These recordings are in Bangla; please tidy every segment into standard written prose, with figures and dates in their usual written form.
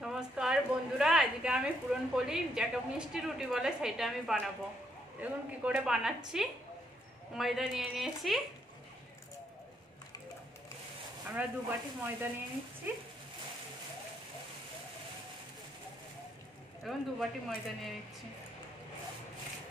नमस्कार बंधुरा आज के आमी पुरनपोली जाके मिष्टि रुटी बोले सेटा आमी बानाबो। देखुन कि करे बानाচ্ছি। ময়দা নিয়ে নিয়েছি। আমরা দু বাটি ময়দা নিয়ে নিচ্ছি। এখন দু বাটি ময়দা নিয়ে নিচ্ছি।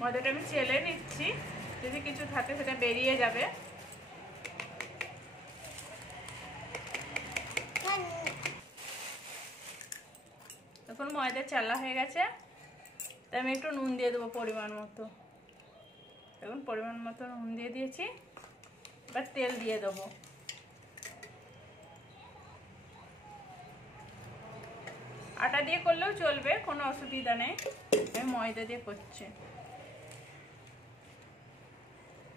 ময়দাটা আমি চেলে নিচ্ছি, যদি কিছু থাকে সেটা বেরিয়ে যাবে। এখন ময়দা চালা হয়ে গেছে, তাই আমি একটু নুন দিয়ে দেবো পরিমাণ মতো। এখন পরিমাণ মতো নুন দিয়ে দিয়েছি, এবার তেল দিয়ে দেবো। আটা দিয়ে করলেও চলবে, কোনো অসুবিধা নেই, আমি ময়দা দিয়ে করছি।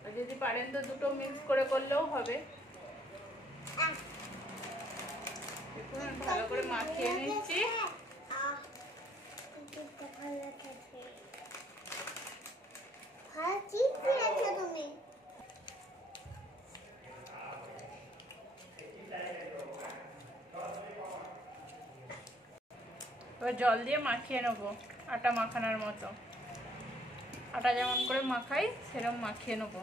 আর যদি পারেন তো দুটো মিক্স করে করলেও হবে। ভালো করে মাখিয়ে নিচ্ছি। জল দিয়ে মাখিয়ে নেব আটা মাখানোর মতো। আটা যেমন করে মাখাই সেরকম মাখিয়ে নেব।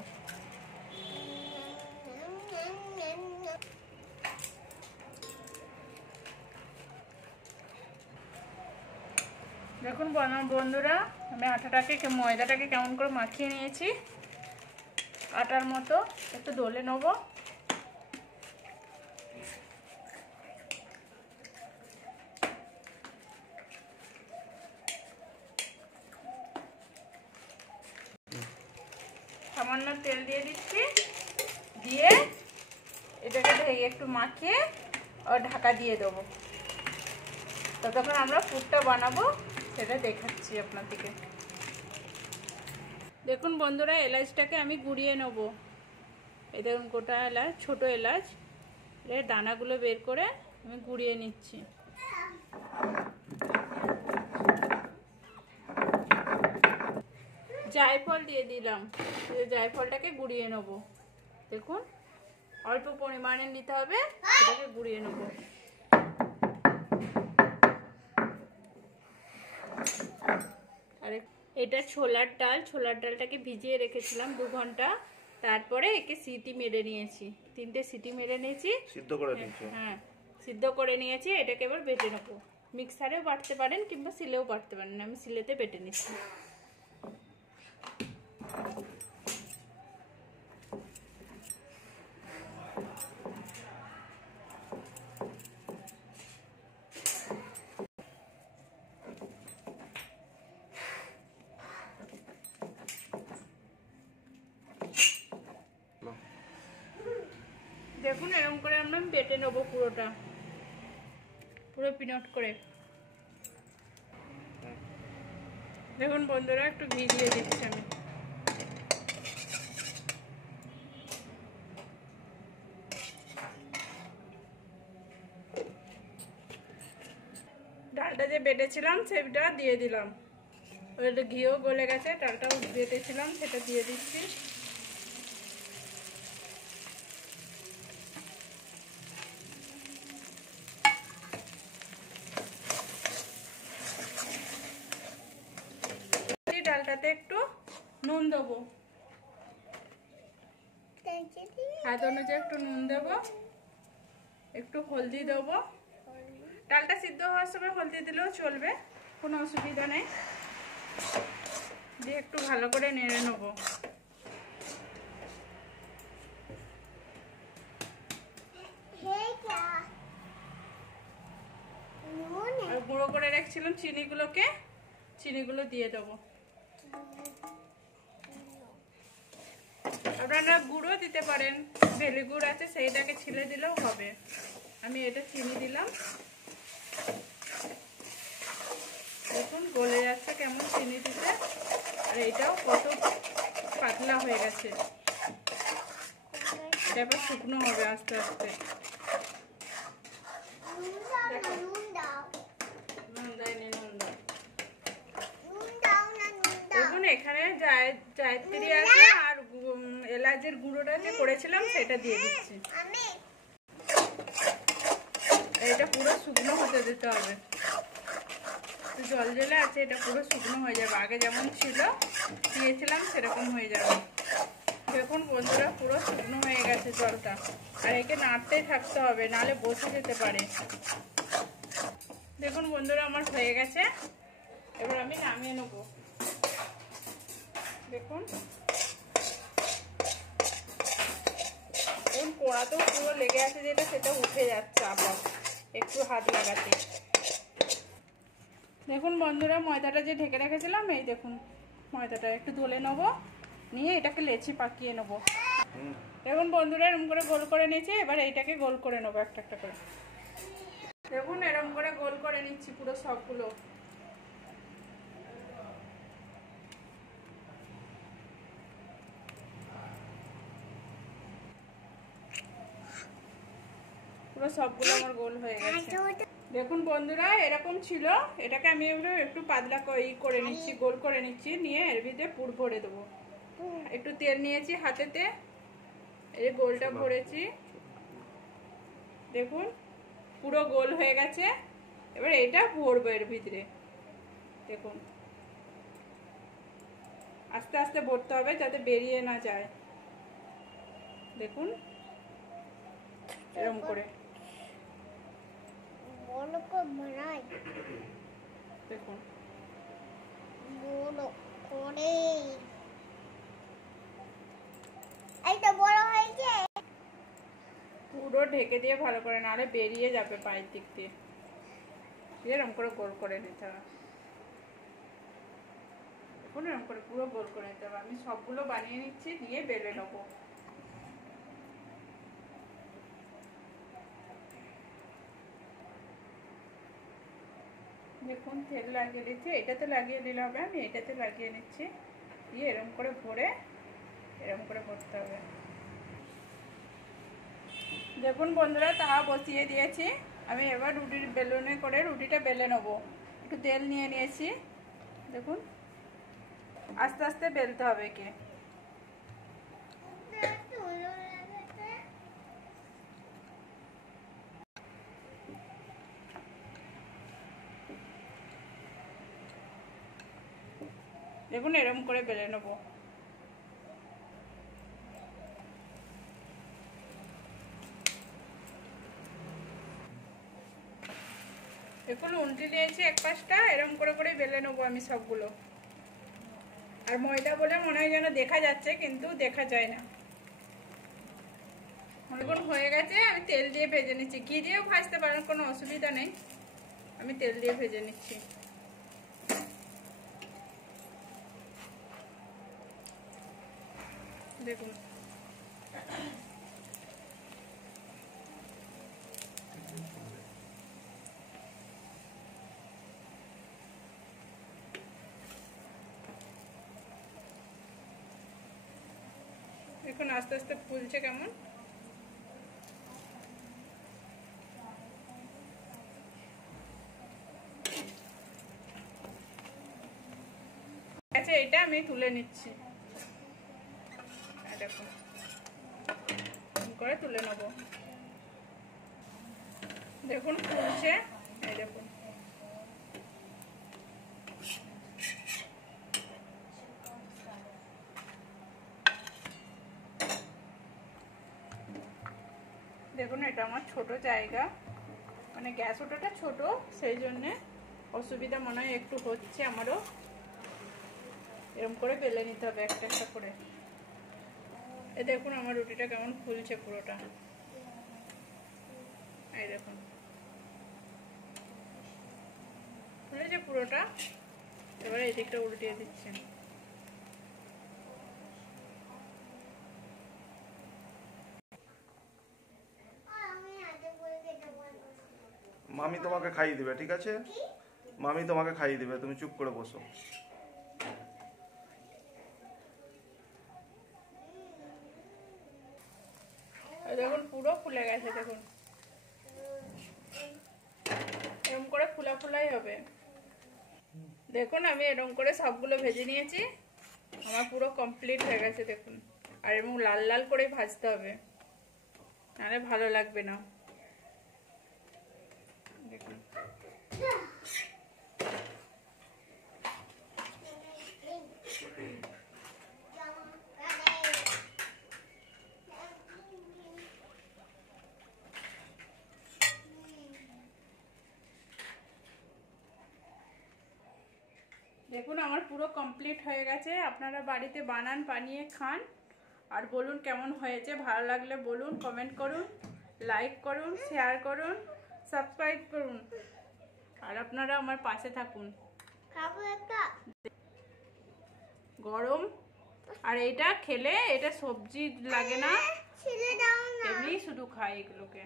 দেখুন বন্ধুরা, আমি আটাটাকে ময়দাটাকে কেমন করে মাখিয়ে নিয়েছি। আটার মতো একটু দলে নেব। সামান্য তেল দিয়ে দিচ্ছি, দিয়ে এটাকে একটু মাখিয়ে আর ঢাকা দিয়ে দেবো। ততক্ষণ আমরা পুরটা বানাবো, সেটা দেখাচ্ছি আপনাদেরকে। দেখুন বন্ধুরা, এলাচটাকে আমি গুঁড়িয়ে নেব। এই দেখুন গোটা এলাচ, ছোট এলাচ, এর দানাগুলো বের করে আমি গুঁড়িয়ে নিচ্ছি। জায়ফল দিয়ে দিলাম, জায়ফলটাকে গুঁড়িয়ে নেব। দেখুন অল্প পরিমাণে নিতে হবে, সেটাকে গুঁড়িয়ে নেব। আর এটা ছোলার ডাল, ছোলার ডালটাকে ভিজিয়ে রেখেছিলাম 2 ঘন্টা, তারপরে একে সিটি মেরে নিয়েছি। 3টে সিটি মেরে নিয়েছি, সিদ্ধ করে নিয়েছি। হ্যাঁ, সিদ্ধ করে নিয়েছি। এটাকে এবার বেটে নেব। মিক্সারেও বাটতে পারেন কিংবা সিলেও বাটতে পারেন, আমি সিলেতে বেটে নিচ্ছি। দেখুন এরকম করে আমরা বেটে নেবো পুরোটা, পুরো পিনট করে। দেখুন বন্ধুরা, একটু ঘি দিয়ে দিচ্ছি আমি। ডালটা যে বেটেছিলাম সেটা দিয়ে দিলাম। ওটা ঘিও গলে গেছে, ডালটাও বেটেছিলাম সেটা দিয়ে দিচ্ছি। ডালটাতে একটু নুন দেবো, স্বাদ অনুযায়ী একটু নুন দেবো, একটু হলদি দেবো। ডালটা সিদ্ধ হওয়ার সময় হলদি দিলেও চলবে, কোনো অসুবিধা নেই। দিয়ে একটু ভালো করে নেড়ে নেবো। আর গুঁড়ো করে রেখেছিলাম চিনিগুলো দিয়ে দেবো। আপনারা গুঁড়ো দিতে পারেন, ভেলি গুড় আছে সেইটাকে ছিলে দিলেও হবে। আমি এটা চিনি দিলাম। দেখুন গলে যাচ্ছে কেমন চিনি দিতে, আর এটাও কত পাতলা হয়ে গেছে। এটা এবার শুকনো হবে আস্তে আস্তে। দেখুন এখানে জায়ত্রী আছে আর এলাচের গুঁড়োটা যে করেছিলাম সেটা দিয়ে দিচ্ছি। এটা পুরো শুকনো হতে দিতে হবে। একটু জল জলে আছে, এটা পুরো শুকনো হয়ে যাবে, আগে যেমন ছিল দিয়েছিলাম সেরকম হয়ে যাবে। দেখুন বন্ধুরা পুরো শুকনো হয়ে গেছে জলটা, আর একে নাড়তেই থাকতে হবে, নাহলে বসে যেতে পারে। দেখুন বন্ধুরা আমার হয়ে গেছে, এবার আমি নামিয়ে নেব। দেখুন কড়াতেও পুরো লেগে আছে যেটা, সেটা উঠে যাচ্ছে আবার একটু হাত লাগাতে। দেখুন বন্ধুরা ময়দাটা যে ঢেকে রেখেছিলাম, এই দেখুন ময়দাটা একটু দলে নেবো, নিয়ে এটাকে লেচি পাকিয়ে নেবো। দেখুন বন্ধুরা এরকম করে গোল করে নিয়েছি, এবার এইটাকে গোল করে নেবো একটা একটা করে। দেখুন এরকম করে গোল করে নিচ্ছি পুরো সবগুলো। পুরো সবগুলো আমার গোল হয়ে গেছে। দেখুন বন্ধুরা এরকম ছিল, এটাকে আমি একটু পাতলা করে নিচ্ছি, গোল করে নিচ্ছি, নিয়ে এর ভিতরে পুর ভরে দেবো। একটু তেল নিয়েছি হাতেতে, এই গোলটা ভরেছি। দেখুন পুরো গোল হয়ে গেছে, এবার এটা ভরবো এর ভিতরে। দেখুন আস্তে আস্তে ভরতে হবে যাতে বেরিয়ে না যায়। দেখুন এরকম করে দেখুন পুরো ঢেকে দিয়ে ভালো করে, নাহলে বেরিয়ে যাবে পায়ের দিক দিয়ে। এরকম করে গোল করে নিতে হবে। দেখুন এরকম করে পুরো গোল করে নিতে হবে। আমি সবগুলো বানিয়ে নিচ্ছি, দিয়ে বেলে নেবো। দেখুন তেল লাগিয়ে দিচ্ছি, এটাতে লাগিয়ে দিলে হবে, আমি এটাতে লাগিয়ে নিচ্ছি, দিয়ে এরকম করে ভরে এরকম করে ভরতে হবে। দেখুন বন্ধুরা তাওয়া বসিয়ে দিয়েছি, আমি এবার রুটির বেলুনে করে রুটিটা বেলে নেবো। একটু তেল নিয়ে নিয়েছি, দেখুন আস্তে আস্তে বেলতে হবে একে। দেখুন এরকম করে বেলে নেবো। দেখুন উল্টে দিয়েছি এক পাশটা, এরকম করে করে বেলে নেবো আমি সবগুলো। আর ময়দা বলে মনে হয় যেন দেখা যাচ্ছে, কিন্তু দেখা যায় না। অনেকক্ষণ হয়ে গেছে, আমি তেল দিয়ে ভেজে নিচ্ছি। ঘি দিয়েও ভাজতে পারেন, কোনো অসুবিধা নেই, আমি তেল দিয়ে ভেজে নিচ্ছি। দেখুন দেখুন আস্তে আস্তে ফুলছে কেমন। আচ্ছা এটা আমি তুলে নিচ্ছি, দেখুন করে তুলে নেব। দেখুন ফুলছে, এই দেখুন দেখুন এটা আমার ছোট জায়গা, মানে গ্যাস ওটাটা ছোট, সেই জন্যে অসুবিধা মনে হয় একটু হচ্ছে আমারও। এরকম করে বেলে নিতে হবে একটা একটা করে। এই দেখুন আমার রুটিটা কেমন ফুলছে পুরোটা, এই দেখুন ফুলেছে পুরোটা। এবারে এই দিকটা উল্টিয়ে দিচ্ছি। মামি তোমাকে খাইয়ে দিবে, ঠিক আছে? মামি তোমাকে খাইয়ে দিবে, তুমি চুপ করে বসো। দেখুন পুরো ফুলে গেছে, দেখুন এরকম করে ফুলা ফুলাই হবে। দেখুন আমি এরকম করে সবগুলো ভেজে নিয়েছি, আমার পুরো কমপ্লিট হয়ে গেছে। দেখুন আর এবং লাল লাল করে ভাজতে হবে, নাহলে ভালো লাগবে না। দেখুন দেখুন আমার পুরো কমপ্লিট হয়ে গেছে। আপনারা বাড়িতে বানান, বানিয়ে খান আর বলুন কেমন হয়েছে। ভালো লাগলে বলুন, কমেন্ট করুন, লাইক করুন, শেয়ার করুন, সাবস্ক্রাইব করুন আর আপনারা আমার পাশে থাকুন। গরম আর এটা খেলে এটা সবজি লাগে না, এমনি শুধু খাই এগুলোকে।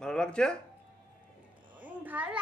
ভালো লাগছে? ভালো